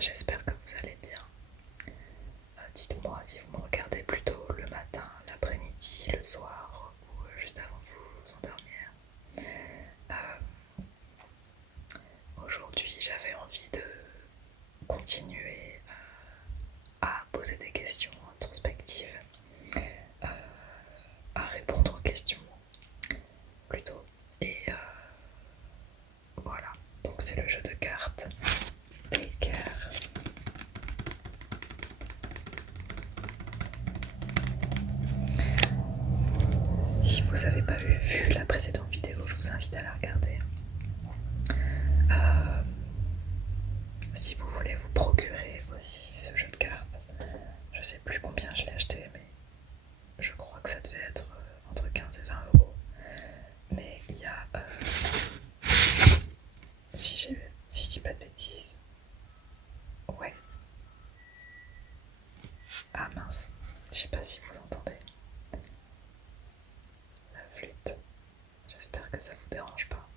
j'espère que vous allez bien. Dites-moi si vous me regardez plutôt le matin, l'après-midi, le soir ou juste avant de vous endormir. Aujourd'hui, j'avais envie de continuer à poser des questions introspectives, à répondre aux questions plutôt. Et voilà, donc c'est le jeu de cartes Baker. Si vous n'avez pas vu la précédente vidéo, je vous invite à la regarder. Si vous voulez vous procurer aussi ce jeu de cartes, je sais plus combien je l'ai acheté, mais je crois que ça devait être entre 15 et 20 euros. Mais il y a, si je dis pas de bêtises, ouais. Ah mince, je sais pas si vous entendez la flûte. J'espère que ça vous dérange pas.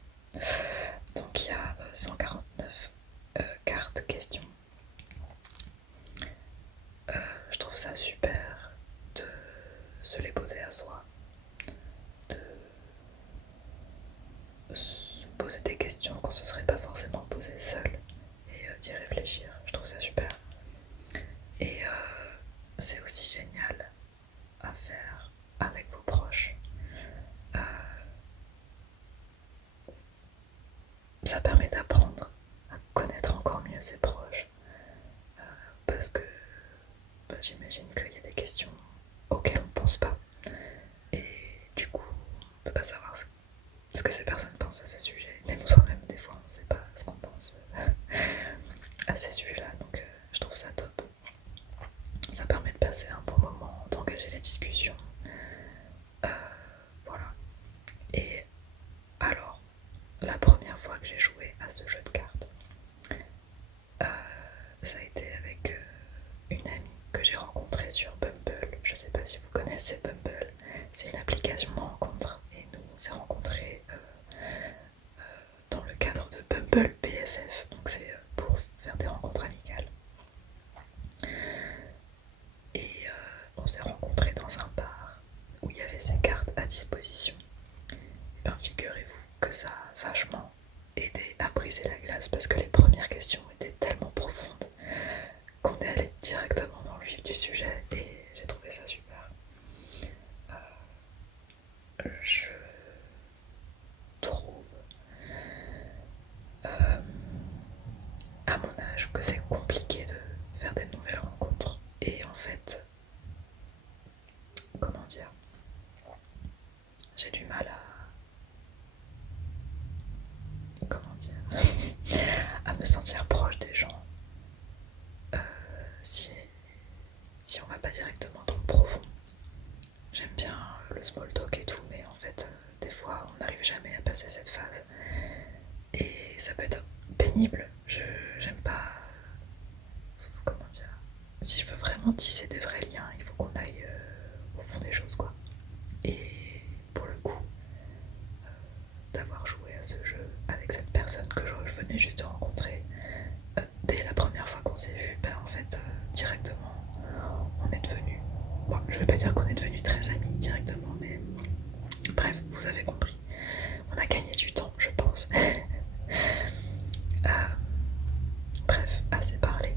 Donc il y a 149 cartes questions. Je trouve ça super de se les poser à soi, de se poser des questions qu'on se serait pas forcément posé seul et d'y réfléchir. Je trouve ça super. Et c'est aussi génial à faire avec vos proches. Ça permet d'apprendre à connaître encore mieux ses proches. Parce que j'imagine qu'il y a des questions auxquelles on ne pense pas. Et du coup, on ne peut pas savoir ce que ces personnes pensent à ce sujet. Même soi-même, des fois, on ne sait pas ce qu'on pense à ces sujets-là. Donc je trouve ça top. Ça permet de passer un bon moment, d'engager la discussion. Voilà. Et alors, la première fois que j'ai joué à ce jeu de cartes, ça a été avec une amie que j'ai rencontrée sur Bumble. Je sais pas si vous connaissez Bumble. C'est une application de rencontre. Et nous, on s'est rencontrés dans le cadre de Bumble BFF. Donc c'est pour faire des rencontres amicales. Et on s'est rencontrés dans un bar où il y avait ces cartes à disposition. Et bien figurez-vous que ça a vachement aidé à briser la glace parce que les premières questions étaient tellement profondes qu'on est allé directement dans le vif du sujet et j'ai trouvé ça super. Je trouve à mon âge que c'est compliqué de faire des nouvelles rencontres et en fait, comment dire, j'ai du mal à me sentir proche des gens si, si on va pas directement dans le profond. J'aime bien le small talk et tout, mais en fait, des fois, on n'arrive jamais à passer cette phase. Et ça peut être pénible. J'aime pas. Comment dire. Si je veux vraiment tisser des vrais liens, il faut qu'on aille au fond des choses, quoi. Et pour le coup, d'avoir joué à ce jeu avec cette personne que je venais juste de rencontrer, dès la première fois qu'on s'est vu, ben en fait, directement, on est devenu. Bon, je vais pas dire qu'on est devenu très amis directement, mais bref, vous avez compris. On a gagné du temps, je pense. Bref, assez parlé.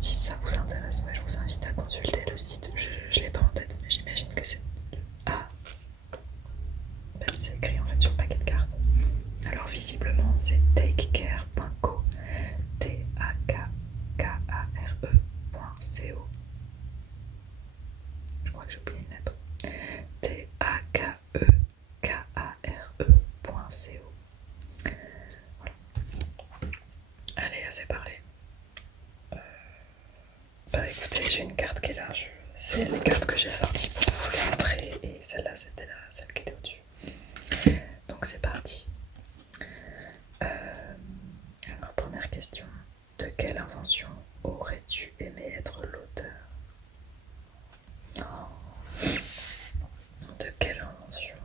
Si ça vous intéresse, ouais, je vous invite à consulter le site. Je l'ai pas en tête, mais j'imagine que c'est. Ah, ben, c'est écrit en fait sur le paquet de cartes. Alors visiblement, c'est takecare.co. Takare.co. Je crois que j'ai oublié une lettre. takekare.co. Voilà. Allez, assez parlé. Bah écoutez, j'ai une carte qui est là. C'est les cartes que j'ai sorties pour vous les montrer. Et celle-là, c'était celle qui était au-dessus. Donc c'est parti. Alors, première question. De quelle invention aurais-tu aimé être l'auteur? Non. De quelle invention?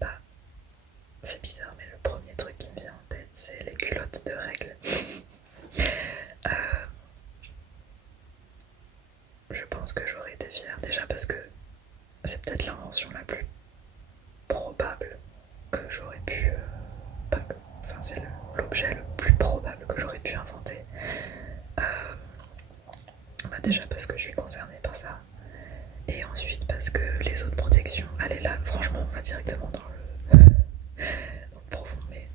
Bah, C'est bizarre, mais le premier truc qui me vient en tête, c'est les culottes de règles. Euh, je pense que j'aurais été fière, déjà parce que c'est peut-être l'invention la plus probable que j'aurais pu... enfin, c'est l'objet le plus probable que j'aurais pu inventer. Déjà parce que je suis concernée par ça, et ensuite parce que les autres protections, allez là, franchement, on va directement dans le profond, mais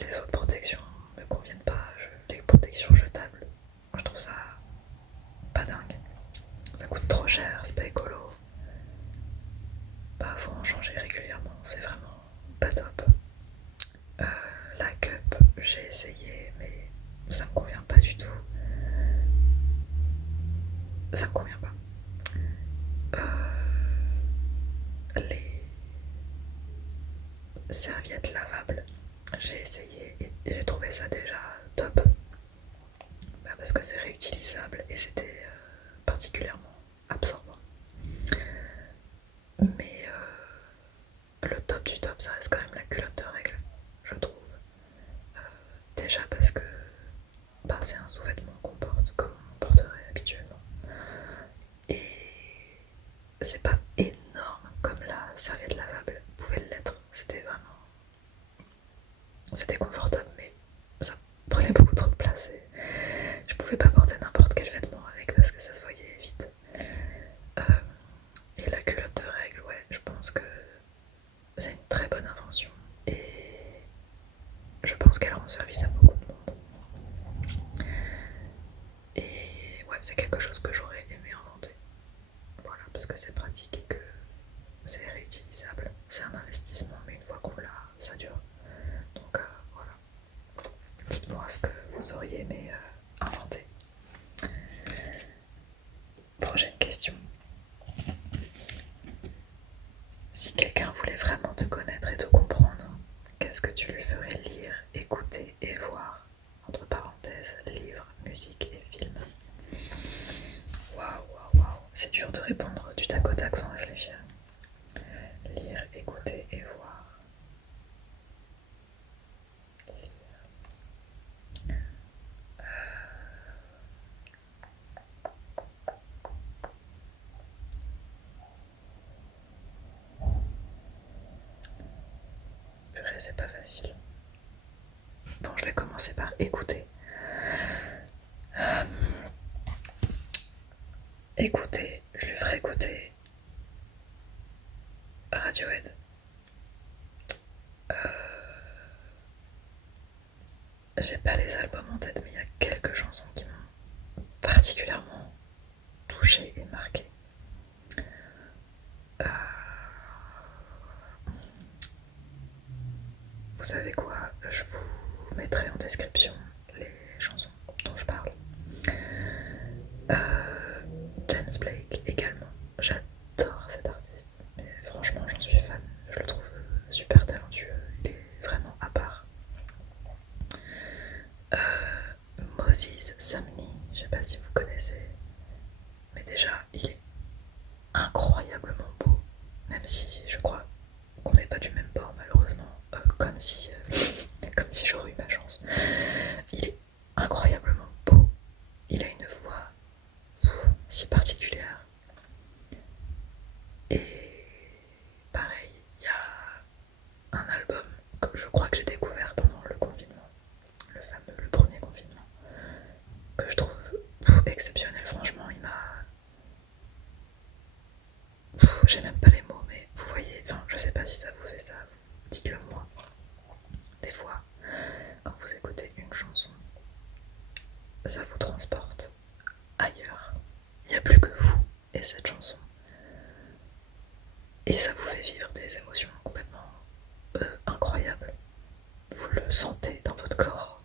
les autres protections me conviennent pas. Les protections jetables, moi je trouve ça pas dingue. Ça coûte trop cher, c'est pas écolo. Bah, faut en changer régulièrement, c'est vraiment pas top. La cup, j'ai essayé, mais ça me convient pas du tout. Ça me convient pas. Les serviettes lavables, j'ai essayé et j'ai trouvé ça déjà top. Bah, parce que c'est réutilisable et c'était particulièrement absorbant. Mais le top du top, ça reste quand même la culotte de règle, je trouve. Déjà parce que bah, c'est un sous-vêtement qu'on porte comme on porterait habituellement. Et c'est pas énorme comme la serviette lavable pouvait l'être. C'était vraiment... C'était confortable, mais ça prenait beaucoup trop de place. Et je pouvais pas porter n'importe quel vêtement avec parce que ça se voyait vite. Et la culotte de règle, ouais, je pense que c'est une très bonne invention. Et je pense qu'elle rend service à beaucoup de monde. Et ouais, c'est quelque chose que j'aurais aimé inventer. Voilà, parce que c'est pratique et que c'est réutilisable. C'est un investissement, mais une fois qu'on l'a, ça dure. Donc voilà. Dites-moi ce que vous auriez aimé inventer. Prochaine question. Si quelqu'un voulait vraiment te connaître et te comprendre, qu'est-ce que tu lui ferais lire, écouter et voir? Entre parenthèses, livres, musique et films. Waouh, waouh, waouh. C'est dur de répondre du tac au tac sans réfléchir. Lire, écouter et voir. Purée, c'est pas facile. Bon, je vais commencer par écouter. Écouter, je lui ferai écouter Radiohead. J'ai pas les albums en tête, mais il y a quelques chansons qui m'ont particulièrement touchée et marquée. Vous savez quoi? Je vous mettrai en description les chansons dont je parle. James Blake également. J'adore cet artiste. Mais franchement, j'en suis fan. Je le trouve super talentueux. Il est vraiment à part. Moses Sumney, je sais pas si vous connaissez. Mais déjà, il est incroyablement beau. Même si je crois qu'on n'est pas du même bord malheureusement. Comme si j'aurais eu ma chance. Il est incroyablement beau. Il a une voix si particulière. Et pareil, il y a un album que je crois que j'ai découvert pendant le confinement, le premier confinement, que je trouve exceptionnel. Franchement, il m'a... J'ai même pas les mots, mais vous voyez, enfin, je sais pas si ça vous fait ça, dites-le moi. Des fois, quand vous écoutez une chanson, ça vous transporte ailleurs. Il n'y a plus que vous et cette chanson. Et ça vous fait vivre des émotions complètement incroyables. Vous le sentez dans votre corps.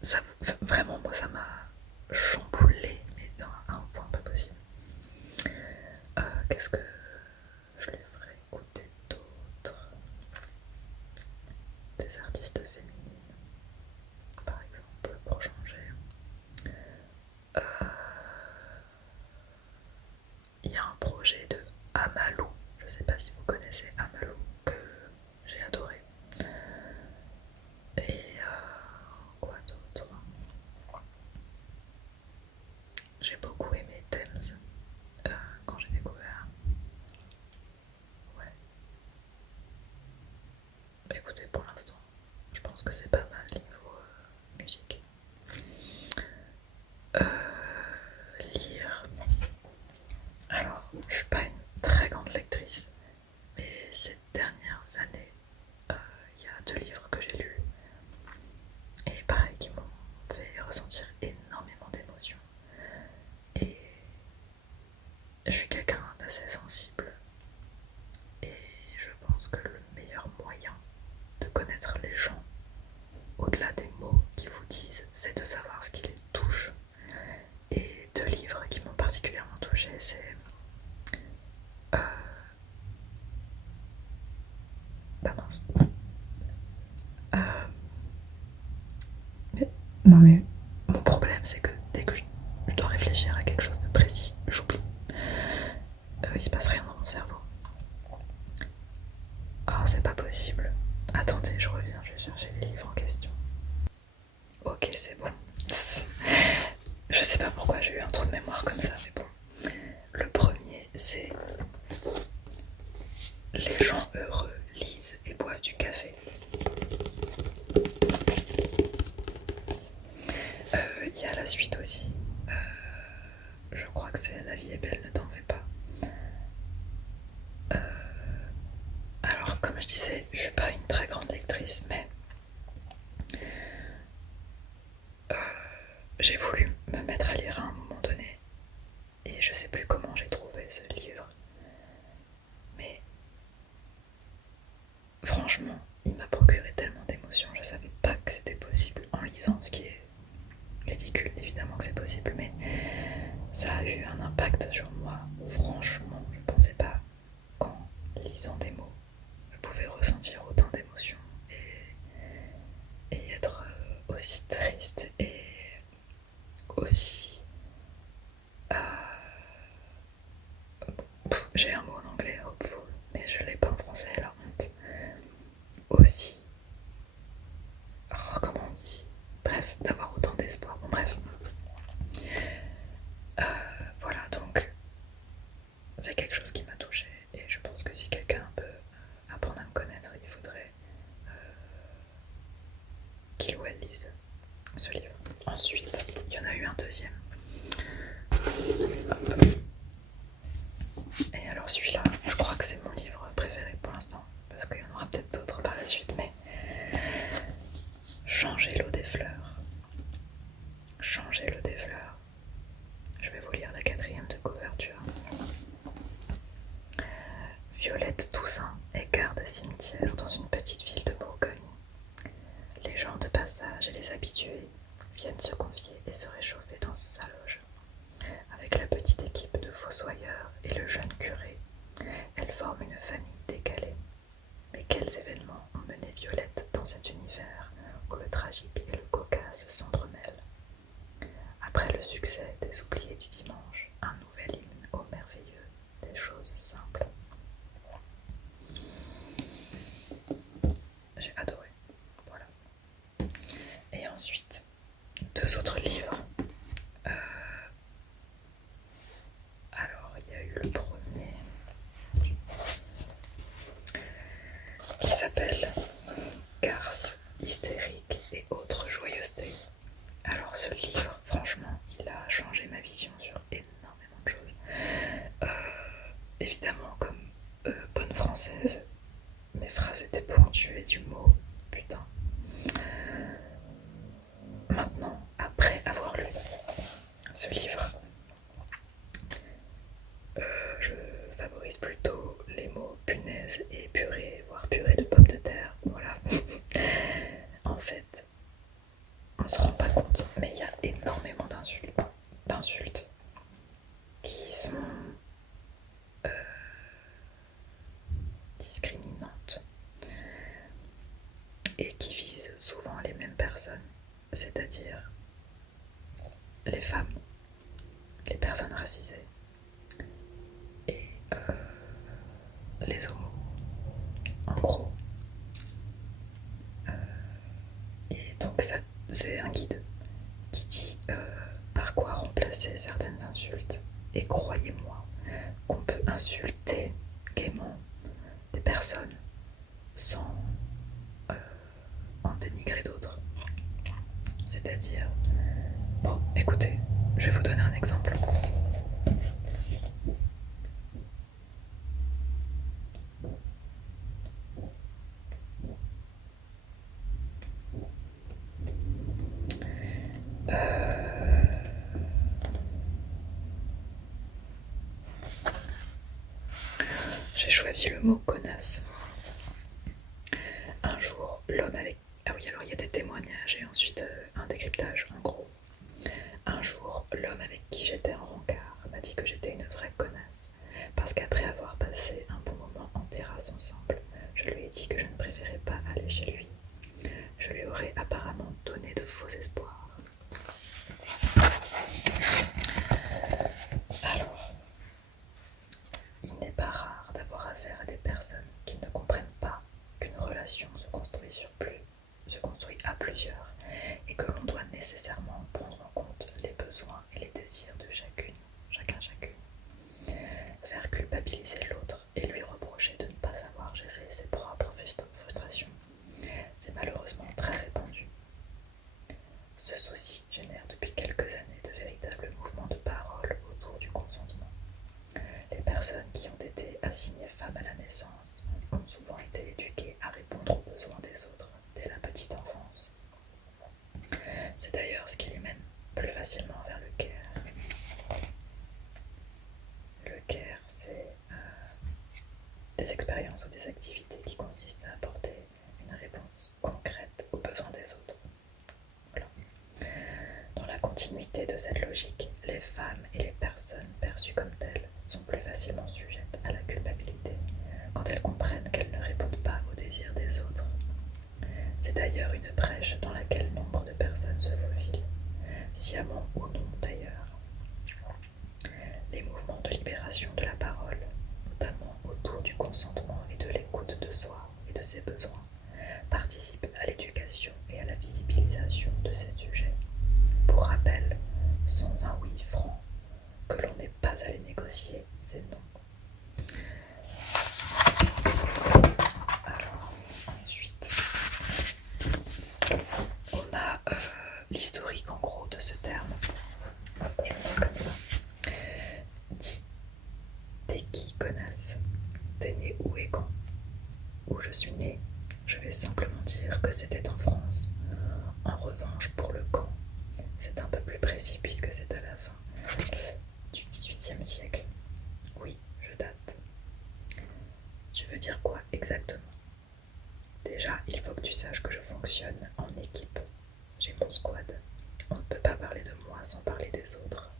Ça, vraiment, moi, ça m'a chamboulé, mais à un point pas possible. Qu'est-ce que je lui ferais écouter d'autre? Non mais mon problème c'est que dès que je dois réfléchir à quelque chose de précis, j'oublie. Il se passe rien dans mon cerveau. Ah, c'est pas possible. Attendez, je reviens, je vais chercher les livres en question. Ok, c'est bon. Je sais pas pourquoi j'ai eu un trou de mémoire comme ça, mais bon. Le premier, c'est Les gens heureux lisent et boivent du café. Il y a la suite aussi. Je crois que c'est La vie est belle, ne t'en fais pas. Alors, comme je disais, je suis pas une très grande lectrice, mais j'ai voulu me mettre à lire à un moment donné et je sais plus comment j'ai trouvé ce livre. Mais franchement, il m'a procuré tellement d'émotions, je savais pas que c'était possible en lisant, ce qui est ridicule, évidemment que c'est possible, mais ça a eu un impact sur moi. Franchement, je pensais pas qu'en lisant des mots, je pouvais ressentir autant d'émotions et être aussi triste et aussi... j'ai un mot en anglais, hopeful, mais je l'ai pas en français, la honte. Aussi... Oh, comment on dit? Bref, d'avoir autant d'espoir. Bon, bref. Voilà, donc c'est quelque chose qui m'a touchée et je pense que si quelqu'un peut apprendre à me connaître, il faudrait qu'il ou elle lise ce livre. Ensuite, il y en a eu un deuxième. Hop. Et alors celui-là, je crois que c'est mon livre préféré pour l'instant, parce qu'il y en aura peut-être d'autres par la suite, mais Changer l'eau des fleurs. Changer l'eau des fleurs. Je vais vous lire la 4e de couverture. Violette Toussaint est garde-cimetière dans une petite ville de Bourgogne. Les gens de passage et les habitués viennent se confier et se réchauffer dans sa loge. Avec la petite équipe de fossoyeurs et le jeune curé, elle forme une famille décalée. Mais quels événements ont mené Violette dans cet univers où le tragique et le cocasse s'entremêlent? Après le succès des oubliés du dimanche, un nouvel hymne au merveilleux des choses simples. J'ai adoré. Voilà. Et ensuite, 2 autres livres. Alors, il y a eu le premier qui s'appelle Garce, hystérique et autres joyeusetés. Alors, ce livre, franchement, il a changé ma vision sur énormément de choses. Évidemment, comme bonne française, mes phrases étaient pointuées du mot putain. Maintenant, après avoir lu ce livre, je favorise plutôt les mots punaise et purée, voire purée de pommes de terre. Voilà. En fait, on se rend pas compte, mais il y a énormément d'insultes qui sont discriminantes et qui visent souvent les mêmes personnes, c'est-à-dire les femmes, les personnes racisées et les homos, en gros. Et donc ça, c'est un guide qui dit par quoi remplacer certaines insultes. Et croyez-moi qu'on peut insulter gaiement des personnes sans en dénigrer d'autres. C'est-à-dire... Bon, écoutez, je vais vous donner un exemple. J'ai choisi le mot connasse. Un jour, l'homme avec... Ah oui, alors il y a des témoignages et ensuite un décryptage, en gros. Un jour, l'homme avec qui j'étais en rencard m'a dit que j'étais une vraie connasse, parce qu'après avoir passé un bon moment en terrasse ensemble, je lui ai dit que je ne préférais pas aller chez lui. Je lui aurais apparemment donné de faux espoirs. d'ailleurs une brèche dans laquelle nombre de personnes se faufilent, sciemment ou non d'ailleurs. Les mouvements de libération de la parole, notamment autour du consentement et de l'écoute de soi et de ses besoins, participent à l'éducation et à la visibilisation de ces sujets. Pour rappel, sans un oui franc, que l'on n'est pas allé négocier, c'est non. Alors, ensuite, on a l'historique en gros de ce terme. Hop, je le mets comme ça. Dit, t'es qui, connasse? T'es né où et quand? Où je suis né, je vais simplement dire que c'était en France. En revanche, pour le quand, c'est un peu plus précis puisque c'est à la fin du XVIIIe siècle. Oui, je date. Tu veux dire quoi exactement? Déjà, il faut que tu saches que je fonctionne en équipe. J'ai mon squad. On ne peut pas parler de moi sans parler des autres.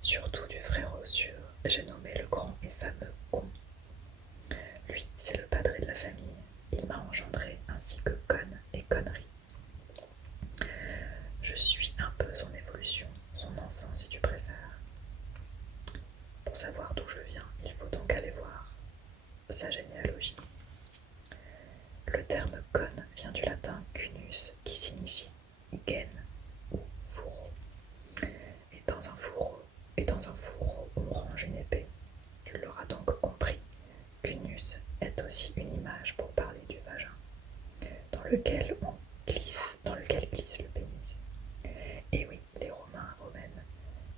Surtout du frère aux sûr, j'ai nommé le grand et fameux Con. Lui, c'est le padré de la famille. Il m'a engendré ainsi que conne et connerie. Je suis un peu son évolution, son enfant si tu préfères. Pour savoir d'où je viens, il faut donc aller voir sa généalogie. Le terme conne vient du latin cunus qui signifie gaine ou fourreau. Et dans un fourreau, on range une épée. Tu l'auras donc compris. Cunus est aussi une image pour parler du vagin, dans lequel glisse le pénis. Et oui, les Romains et Romaines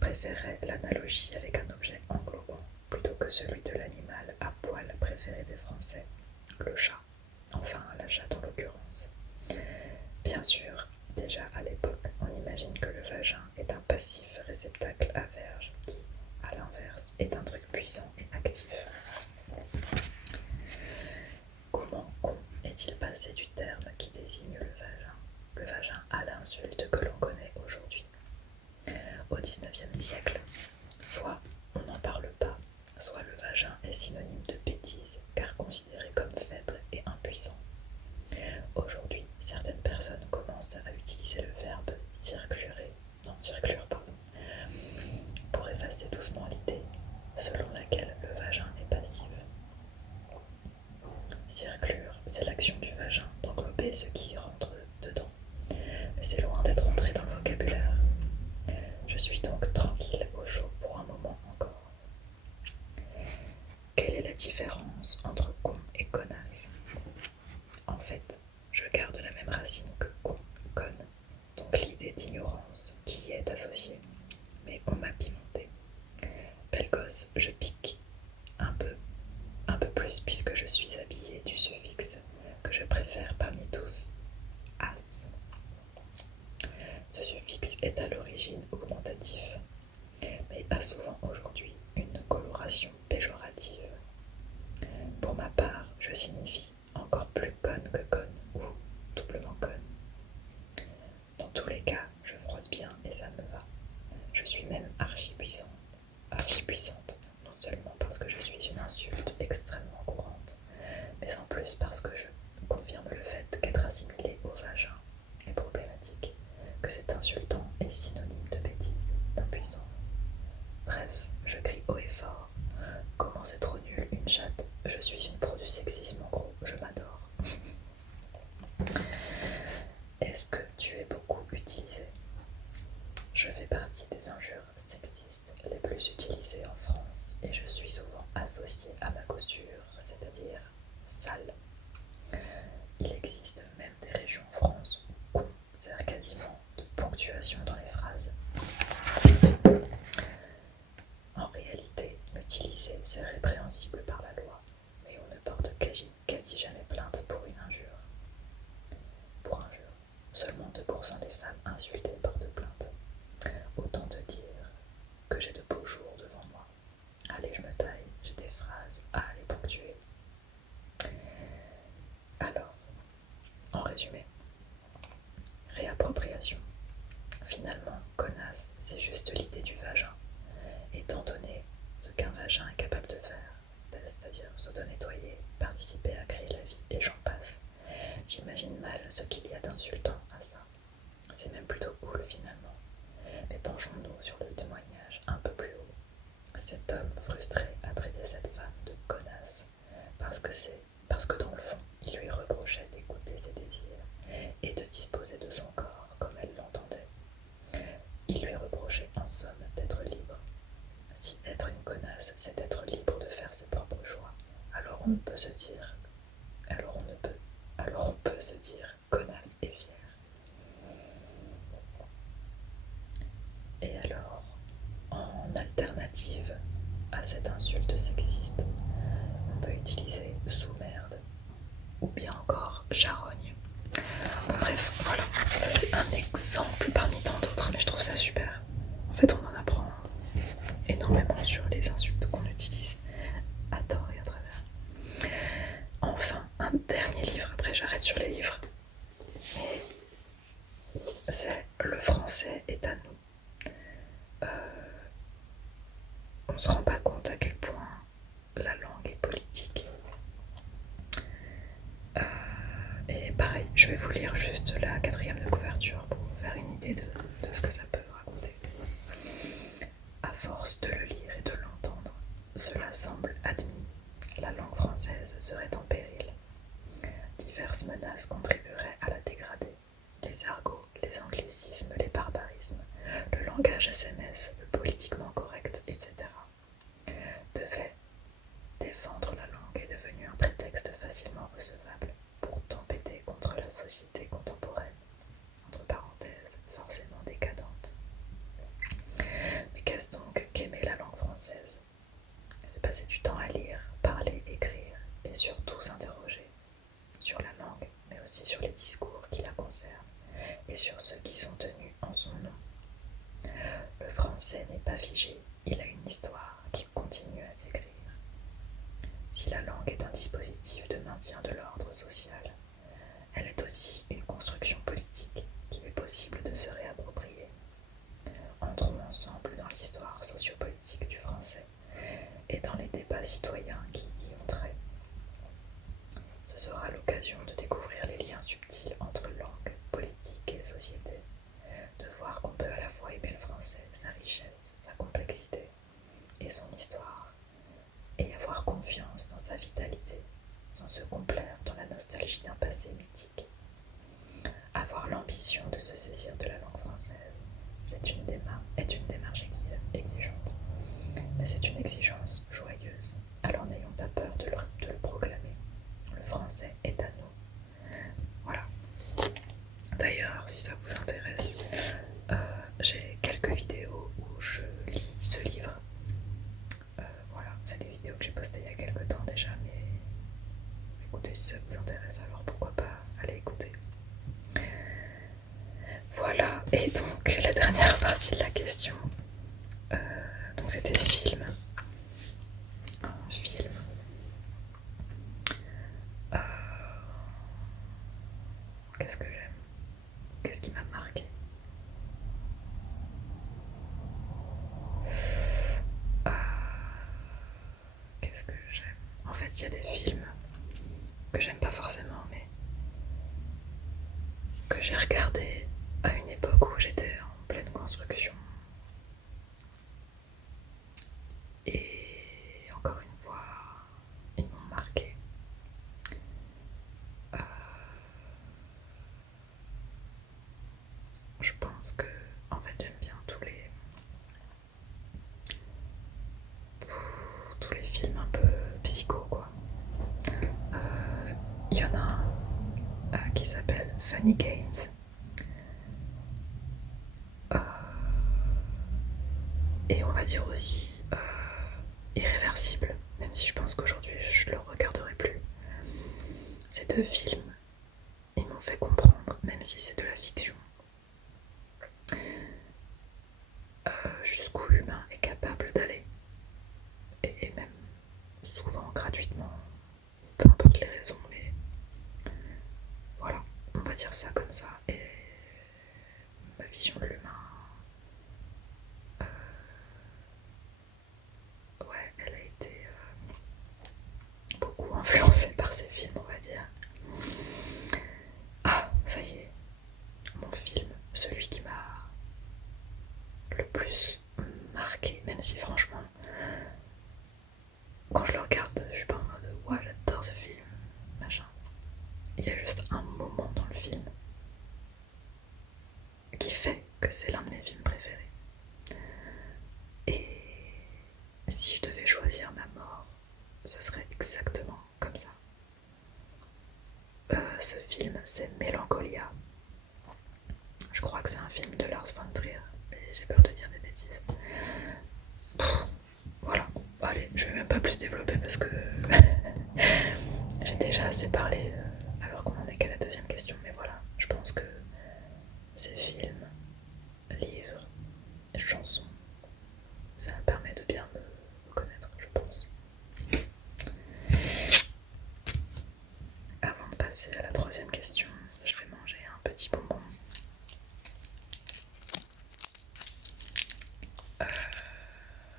préféraient l'analogie avec un objet englobant plutôt que celui de l'animal à poil préféré des Français, le chat. Enfin, la chatte en l'occurrence. Bien sûr, déjà à l'époque, on imagine que le vagin est un passif réceptacle à verge qui, à l'inverse, est un truc puissant et actif. Comment con est-il passé du terme qui désigne le vagin à l'insulte que l'on connaît aujourd'hui? Au XIXe siècle, soit on n'en parle pas, soit le vagin est synonyme de bêtise car considéré comme faible et impuissant. Aujourd'hui, certaines personnes commencent à utiliser le verbe circlure, pour effacer doucement l'idée selon laquelle le vagin est passif. Circlure, c'est l'action du vagin d'englober ce qui rentre dedans, mais c'est loin d'être entré dans le vocabulaire. Je suis donc tranquille au chaud pour un moment encore. Quelle est la différence entre con et connasse? En fait, je garde la même racine que con, conne, donc l'idée d'ignorance qui y est associée, mais on m'a pimenté. Belle gosse, je pique un peu plus puisque je suis habillée du suffixe que je préfère parmi tous, as. Ce suffixe est à l'origine augmentatif, mais a souvent aujourd'hui une coloration péjorative. Pour ma part, je signifie encore plus conne que conne ou doublement conne. Dans tous les cas, je frotte bien et ça me va. Je suis même archi-puissante, non seulement parce que je suis une insulte extrêmement courante, mais en plus parce que je confirme le fait qu'être assimilé au vagin est problématique, que c'est insultant et synonyme de bêtise, d'impuissance. Bref, je crie haut et fort. Comment c'est trop nul, une chatte? Je suis une pro du sexisme en gros, je m'adore. Est-ce que tu es beaucoup utilisé? Je fais partie des injures sexistes les plus utilisées en France et je suis souvent associée à ma couture, c'est-à-dire sale. Il existe même des régions en France où con sert quasiment de ponctuation dans les phrases. En réalité, m'utiliser c'est répréhensible par la loi, mais on ne porte quasi jamais plainte pour une injure. Pour injure, seulement 2% des femmes insultées portent plainte. Autant te dire que j'ai de beaux jours devant moi. Allez, je me taille, j'ai des phrases à aller ponctuer. Alors, en résumé, réappropriation. Finalement, connasse, c'est juste l'idée du vagin. Étant donné ce qu'un vagin est capable de faire, c'est-à-dire s'auto-nettoyer, participer à créer la vie et j'en passe, j'imagine mal ce qu'il y a d'insultant bien encore charogne. Bref, voilà, ça c'est un exemple parmi tant d'autres, mais je trouve ça super. En fait, on en apprend énormément sur les insultes qu'on utilise à tort et à travers. Enfin, un dernier livre, après j'arrête sur les livres, mais c'est Le français est à nous. On se rend pas compte à quel point la langue est politique. Et pareil, je vais vous lire juste la 4e de couverture pour vous faire une idée de ce que ça peut raconter. À force de le lire et de l'entendre, cela semble admis. La langue française serait en péril. Diverses menaces contribueraient à la dégrader. Les argots, les anglicismes, les barbarismes, le langage SMS, le politiquement correct, etc. De fait, défendre la langue est devenu un prétexte facilement recevable pour tempêter contre la société contemporaine, entre parenthèses, forcément décadente. Mais qu'est-ce donc qu'aimer la langue française? C'est passer du temps à lire, parler, écrire, et surtout s'interroger sur la langue, mais aussi sur les discours qui la concernent, et sur ceux qui sont tenus en son nom. Le français n'est pas figé, il a une histoire qui continue à s'écrire. Si la langue est un dispositif de maintien de l'ordre social, elle est aussi une construction politique qu'il est possible de se réapproprier. Entrons ensemble dans l'histoire sociopolitique du français et dans les débats citoyens qui y ont trait. Ce sera l'occasion de découvrir les liens subtils entre langue, politique et société, de voir qu'on peut à la fois aimer le français, sa richesse, sa complexité et son histoire, et avoir confiance dans sa vitalité, sans se complaire dans la nostalgie d'un passé mythique. Avoir l'ambition de se saisir de la langue française, est une démarche exigeante, mais c'est une exigence joyeuse, alors n'ayons pas peur de le proclamer. Le français est à nous. Voilà. D'ailleurs, si ça vous intéresse, j'ai quelques vidéos où je lis ce livre. Voilà, c'est des vidéos que j'ai postées il y a quelques temps déjà, mais écoutez, si ça vous intéresse, alors pourquoi pas aller écouter. Voilà, et donc la dernière partie de la question, donc c'était film. Un film. Qu'est-ce que j'aime? Qu'est-ce qui m'a marqué? Qu'est-ce que j'aime? En fait, il y a des films que j'aime pas forcément, mais que j'ai regardé à une époque où j'étais en pleine construction. Et encore une fois, ils m'ont marqué. Je pense que, en fait, j'aime bien tous les films un peu psycho, quoi. Il y en a un qui s'appelle Funny Games. Et on va dire aussi Irréversible, même si je pense qu'aujourd'hui je le regarderai plus. Ces deux films, ils m'ont fait comprendre, même si c'est de la fiction, jusqu'où l'humain est capable d'aller. Et même souvent gratuitement, peu importe les raisons, mais voilà, on va dire ça comme ça. Et ma vision de l'humain, ouais, elle a été beaucoup influencée par ces films, on va dire. Ah, ça y est, mon film, celui qui m'a le plus marqué, même si franchement, quand je le regarde, je suis pas en mode ouais, j'adore ce film, machin. Il y a juste un moment dans le film qui fait que c'est l'un de mes films préférés. Et si je devais choisir ma mort, ce serait exactement comme ça. Ce film, c'est Mélancolia. Je crois que c'est un film de Lars von Trier, mais j'ai peur de dire des bêtises. Voilà, allez, je vais même pas plus développer parce que j'ai déjà assez parlé ses films, livres, chansons. Ça me permet de bien me connaître, je pense. Avant de passer à la troisième question, je vais manger un petit bonbon.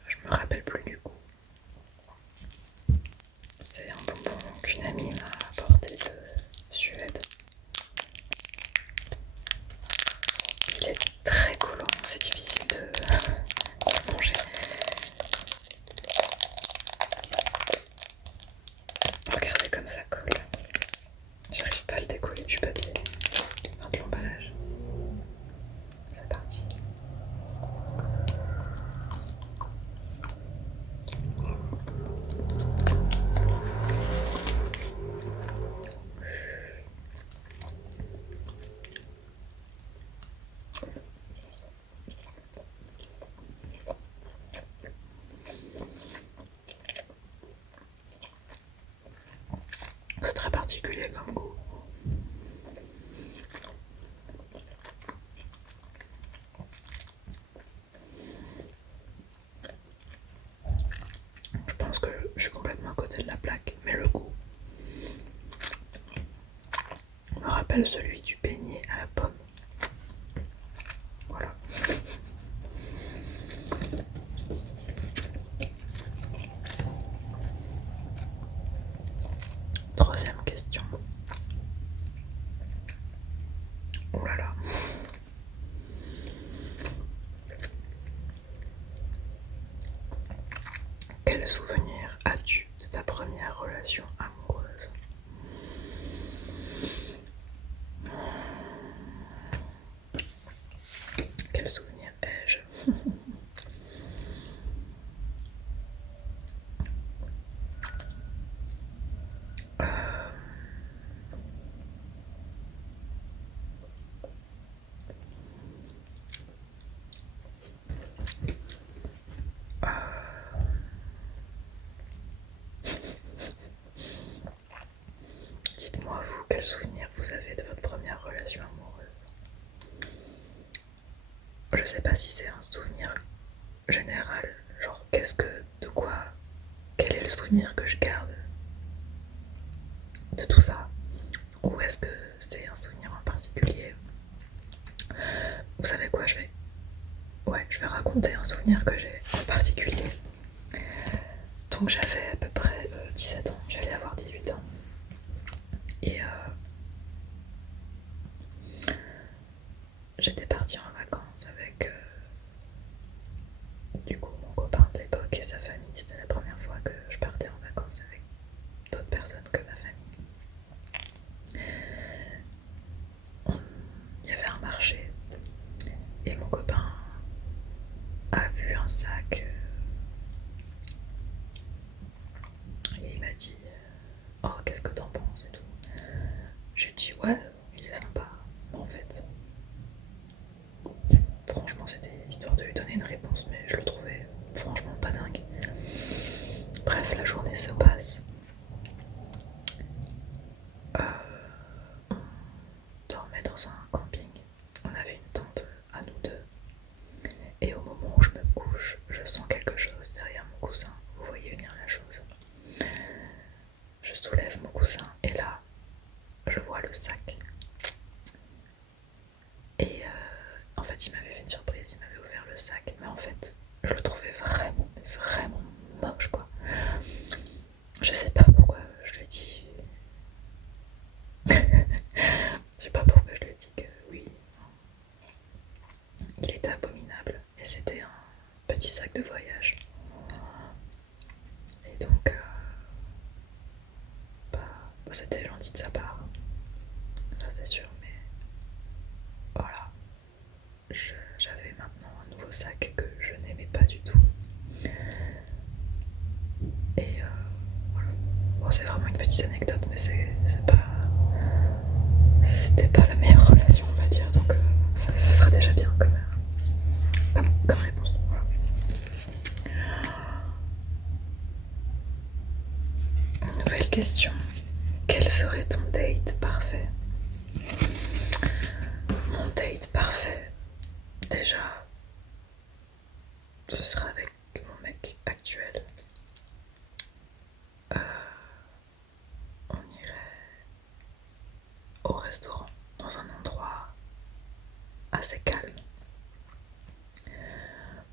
Je me rappelle plus du coup. C'est un bonbon qu'une amie m'a apporté de Suède. Il est très collant, c'est difficile de manger. Regardez comme ça colle. J'arrive pas à le décoller du papier, enfin de l'emballage. C'est parti. C'est très particulier comme goût. Je pense que je suis complètement à côté de la plaque, mais le goût me rappelle celui du beignet à la pomme. Voilà. Troisième question. Oh là là. Quel souvenir as-tu de ta première relation amoureuse? Quel souvenir ai-je? Dites-moi vous, quel souvenir vous avez de votre première relation amoureuse? Je sais pas si c'est un souvenir général, genre de quoi, quel est le souvenir que je garde de tout ça, ou est-ce que c'est un souvenir en particulier? Vous savez quoi, je vais raconter un souvenir que j'ai en particulier. Donc j'avais à peu près 17 ans, j'allais avoir 18 ans. Et j'étais partie en vacances avec du coup mon copain de l'époque et sa famille. C'était la première fois que je partais en vacances avec d'autres personnes que ma famille. Il y avait un marché et mon copain a vu un sac et il m'a dit oh, qu'est-ce que t'en penses et tout. J'ai dit ouais, il est sympa. Mais en fait, franchement, c'était histoire de lui donner une réponse, mais je le trouvais franchement pas dingue. Bref, la journée se passe. On dormait dans un camping. On avait une tente à nous deux. Et au moment où je me couche, je sens quelque chose derrière mon coussin. Vous voyez venir la chose. Je soulève mon coussin et là, je vois le sac. Et en fait, il m'avait fait une surprise, il m'avait ouvert le sac. Mais en fait, je le trouvais vraiment, vraiment moche, quoi. Je sais pas pourquoi je lui ai dit. Je sais pas pourquoi je lui ai dit que oui. Il était abominable et c'était un petit sac de voyage. Et donc, c'était gentil de sa part. déjà, ce sera avec mon mec actuel. On irait au restaurant, dans un endroit assez calme.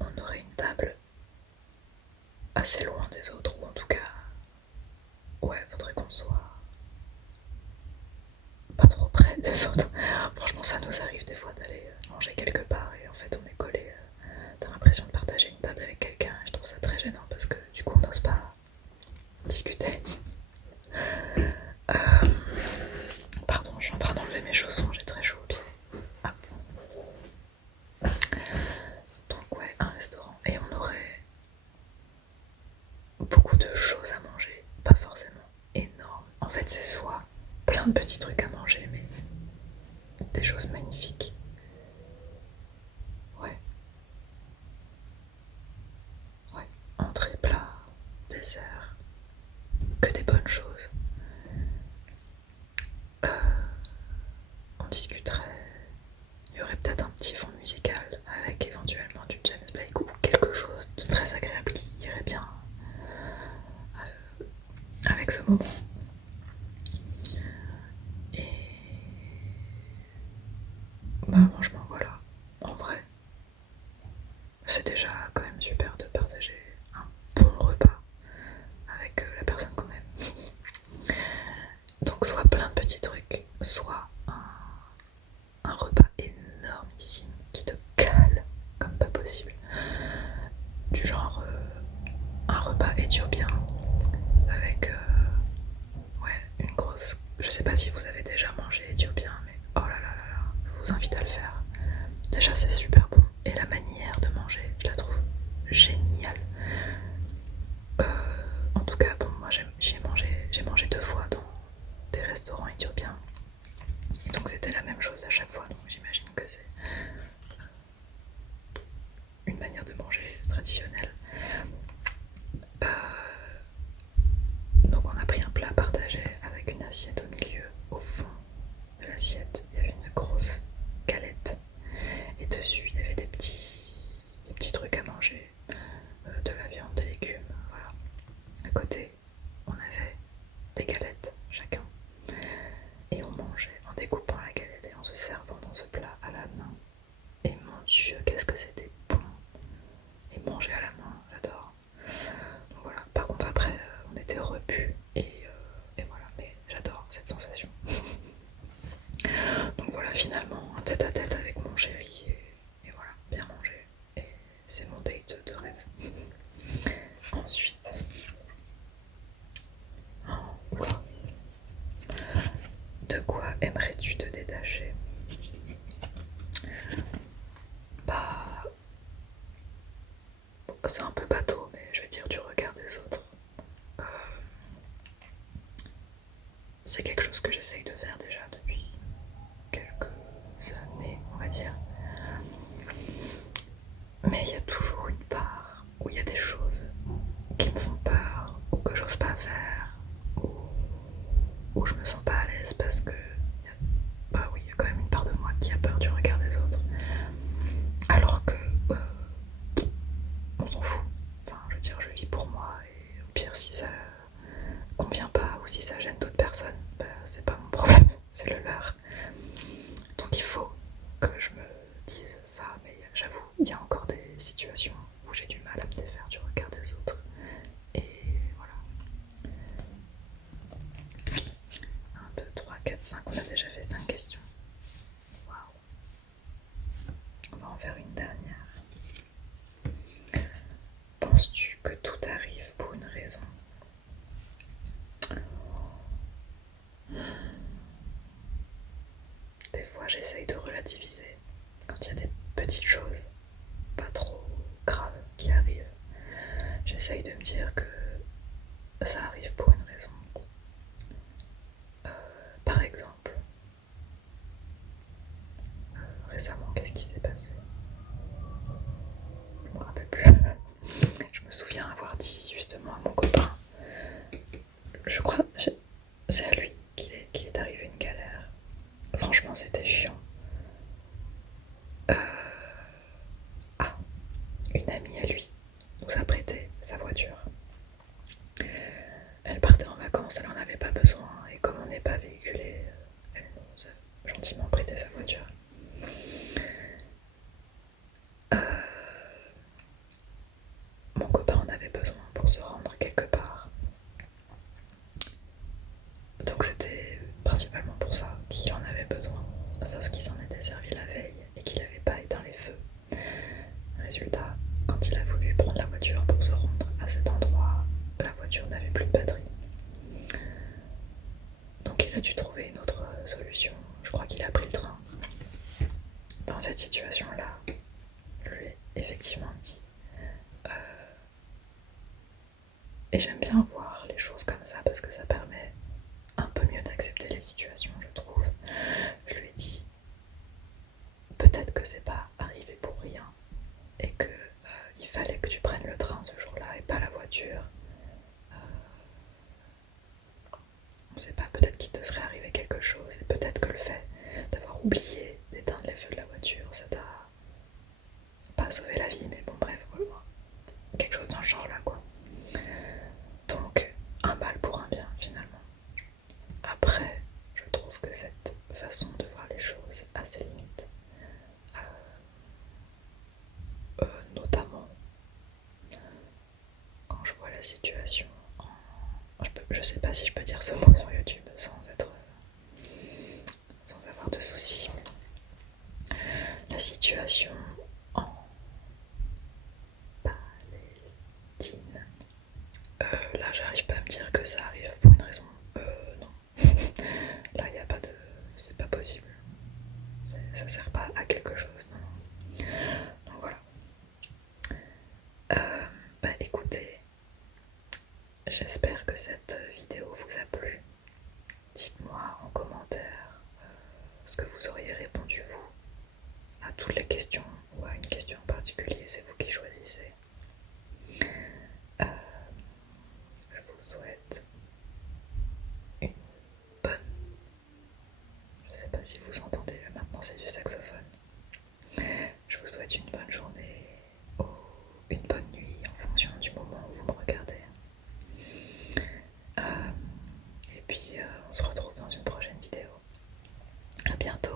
On aurait une table assez loin des autres, ou en tout cas, ouais, faudrait qu'on soit pas trop près des autres. Franchement, ça nous arrive des fois d'aller manger quelque part et en fait on est collé. T'as l'impression de partager une table avec quelqu'un et je trouve ça très gênant parce que du coup on n'ose pas discuter. Pardon, je suis en train d'enlever mes chaussons, j'ai très chaud aux pieds. Hop. Donc ouais, un restaurant et on aurait beaucoup de choses à manger, pas forcément énormes. En fait c'est soit plein de petits trucs à manger mais des choses magnifiques. Ouais. Ouais. Entrée, plat, dessert, que des bonnes choses. On discuterait. Il y aurait peut-être un petit fond musical avec éventuellement du James Blake ou quelque chose de très agréable qui irait bien avec ce moment. Et bah franchement voilà, en vrai, c'est déjà quand même super de partager un bon repas avec la personne qu'on aime. Donc soit plein de petits trucs, soit un repas énormissime qui te cale comme pas possible. Du genre un repas éthiopien avec ouais, une grosse... Je sais pas si vous avez déjà mangé éthiopien, mais oh là là là là, je vous invite à le faire. Déjà c'est super bon et la manière de manger, je la trouve géniale. En tout cas, bon, moi j'ai mangé 2 fois dans des restaurants éthiopiens. Et donc c'était la même chose à chaque fois, donc j'imagine que c'est une manière de manger traditionnelle. Donc on a pris un plat partagé avec une assiette au milieu. Au fond de l'assiette, il y avait une grosse galette. Et dessus, il y avait des petits trucs à manger. De la viande, des légumes, voilà. À côté, on avait des galettes chacun. Et on mangeait en découpant la galette et en se servant dans ce plat à la main. Et mon Dieu, qu'est-ce que c'était bon. Et manger à la main, j'adore. Donc voilà, par contre après, on était rebus et voilà, mais j'adore cette sensation. Donc voilà, finalement, un tête-à-tête avec mon chéri et voilà, bien manger. Et c'est mon date de rêve. Ensuite, oh, oula. De quoi aimerais-tu te détacher? Bah, c'est un peu bateau, mais je vais dire du regard des autres. C'est quelque chose que j'essaye de faire déjà depuis quelques années, on va dire. Mais il y a toujours une part où il y a des choses qui me font peur, ou que j'ose pas faire, ou je me sens pas à l'aise parce que bah oui, il y a quand même une part de moi qui a peur du regard des autres. Alors que on s'en fout. Enfin, je veux dire, je vis pour moi et au pire, si ça convient pas ou si ça gêne d'autres personnes, bah c'est pas mon problème, c'est le leur. Donc il faut que je me dise ça, mais j'avoue, il y a encore des situations où j'ai du mal à me défaire du regard des autres. Et voilà. 1, 2, 3, 4, 5, on a déjà fait 5 questions. Waouh. On va en faire une dernière. Penses-tu que tout arrive pour une raison? Des fois, j'essaye de relativiser quand il y a des petites choses pas trop graves qui arrivent. J'essaye de me dire que ça arrive pour une raison. Par exemple, récemment, qu'est-ce qui s'est passé? Je me rappelle plus. Je me souviens avoir dit justement à mon copain, je crois, c'est à lui qu'il est arrivé une galère. Franchement, c'était chiant. besoin. Sauf qu'il s'en était servi la veille et qu'il n'avait pas éteint les feux. Résultat, quand il a voulu prendre la voiture pour se rendre à cet endroit, la voiture n'avait plus de batterie. Donc il a dû trouver une autre solution. Je crois qu'il a pris le train. Dans cette situation-là, je lui ai effectivement dit et j'aime bien voir les choses comme ça parce que ça permet un peu mieux d'accepter les situations, je trouve. Je lui ai dit peut-être que c'est pas arrivé pour rien et que il fallait que tu prennes le train ce jour-là et pas la voiture. On sait pas, peut-être qu'il te serait arrivé quelque chose et peut-être que le fait d'avoir oublié d'éteindre les feux de la voiture, ça t'a pas sauvé la vie, mais bon bref, quelque chose dans le genre là quoi. Donc un mal pour un bien finalement. Après, je trouve que cette façon de voir les choses a ses limites. Notamment quand je vois la situation je sais pas si je peux dire ce mot sur YouTube sans avoir de soucis. La situation en Palestine. Là, j'arrive pas à me dire que ça arrive pour une raison. Non. Là, il n'y a pas de. C'est pas possible. Ça sert pas à quelque chose, non. Donc voilà. Écoutez, j'espère que cette vidéo vous a plu. Dites-moi en commentaire ce que vous auriez répondu vous à toutes les questions ou à une question en particulier, c'est vous qui choisissez. Je vous souhaite une bonne... Je sais pas si vous entendez, là maintenant c'est du saxophone. Je vous souhaite une bonne journée ou une bonne nuit en fonction du moment où vous me regardez. Et puis on se retrouve dans une prochaine vidéo. À bientôt.